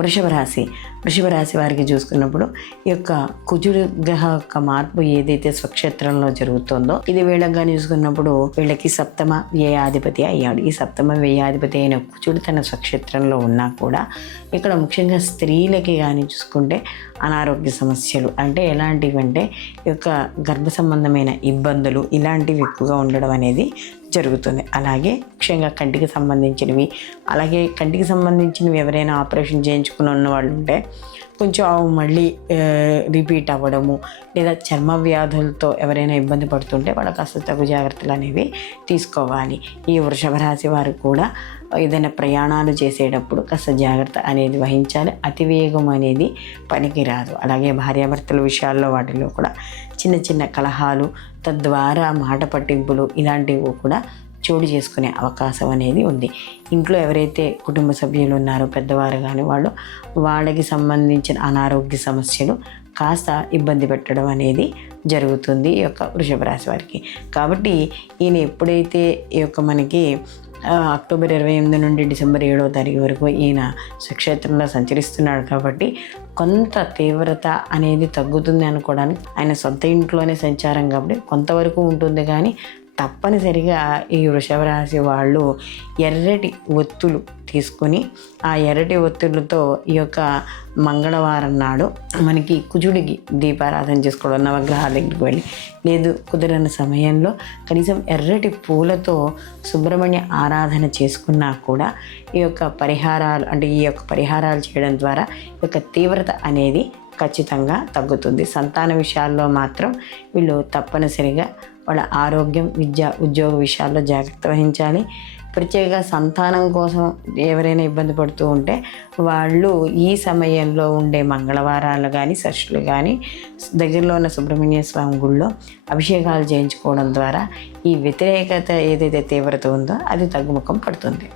వృషభ రాశి వారికి చూసుకున్నప్పుడు ఈ యొక్క కుజుడు గ్రహ యొక్క మార్పు ఏదైతే స్వక్షేత్రంలో జరుగుతుందో ఇది వీళ్ళగా చూసుకున్నప్పుడు వీళ్ళకి సప్తమ వ్యయాధిపతి అయ్యాడు. ఈ సప్తమ వ్యయాధిపతి అయిన కుజుడు తన స్వక్షేత్రంలో ఉన్నా కూడా ఇక్కడ ముఖ్యంగా స్త్రీలకి కానీ చూసుకుంటే అనారోగ్య సమస్యలు అంటే ఎలాంటివి అంటే ఈ యొక్క గర్భ సంబంధమైన ఇబ్బందులు ఇలాంటివి ఎక్కువగా ఉండడం అనేది జరుగుతుంది. అలాగే ముఖ్యంగా కంటికి సంబంధించినవి ఎవరైనా ఆపరేషన్ చేయించుకుని ఉన్న వాళ్ళు ఉంటే కొంచెం మళ్ళీ రిపీట్ అవ్వడము, లేదా చర్మ వ్యాధులతో ఎవరైనా ఇబ్బంది పడుతుంటే వాళ్ళకి కాస్త తగు జాగ్రత్తలు అనేవి తీసుకోవాలి. ఈ వృషభ రాశి వారు కూడా ఏదైనా ప్రయాణాలు చేసేటప్పుడు కాస్త జాగ్రత్త అనేది వహించాలి. అతివేగం అనేది పనికిరాదు. అలాగే భార్యాభర్తల విషయాల్లో వాటిలో కూడా చిన్న చిన్న కలహాలు, తద్వారా మాట పట్టింపులు ఇలాంటివి కూడా చోటు చేసుకునే అవకాశం అనేది ఉంది. ఇంట్లో ఎవరైతే కుటుంబ సభ్యులు ఉన్నారో పెద్దవారు కానీ వాళ్ళకి సంబంధించిన అనారోగ్య సమస్యలు కాస్త ఇబ్బంది పెట్టడం అనేది జరుగుతుంది ఈ యొక్క వృషభ రాశి వారికి. కాబట్టి ఈయన ఎప్పుడైతే ఈ యొక్క మనకి అక్టోబర్ 28 నుండి డిసెంబర్ 7వ తారీఖు వరకు ఈయన స్వక్షేత్రంలో సంచరిస్తున్నాడు కాబట్టి కొంత తీవ్రత అనేది తగ్గుతుంది అనుకోవడానికి ఆయన సొంత ఇంట్లోనే సంచారం కాబట్టి కొంతవరకు ఉంటుంది. కానీ తప్పనిసరిగా ఈ వృషభ రాశి వాళ్ళు ఎర్రటి ఒత్తులు తీసుకొని ఆ ఎర్రటి ఒత్తులతో ఈ యొక్క మంగళవారం నాడు మనకి కుజుడికి దీపారాధన చేసుకోవడం, నవగ్రహాల దగ్గరికి వెళ్ళి లేదు కుదిరిన సమయంలో కనీసం ఎర్రటి పూలతో సుబ్రహ్మణ్య ఆరాధన చేసుకున్నా కూడా ఈ యొక్క పరిహారాలు చేయడం ద్వారా ఈ యొక్క తీవ్రత అనేది ఖచ్చితంగా తగ్గుతుంది. సంతాన విషయాల్లో మాత్రం వీళ్ళు తప్పనిసరిగా వాళ్ళ ఆరోగ్యం, విద్య, ఉద్యోగ విషయాల్లో జాగ్రత్త వహించాలి. ప్రత్యేకంగా సంతానం కోసం ఎవరైనా ఇబ్బంది పడుతూ ఉంటే వాళ్ళు ఈ సమయంలో ఉండే మంగళవారాలు కానీ షష్ఠులు కానీ దగ్గరలో ఉన్న సుబ్రహ్మణ్య స్వామి గుళ్ళో అభిషేకాలు చేయించుకోవడం ద్వారా ఈ వ్యతిరేకత ఏదైతే తీవ్రత ఉందో అది తగ్గుముఖం పడుతుంది.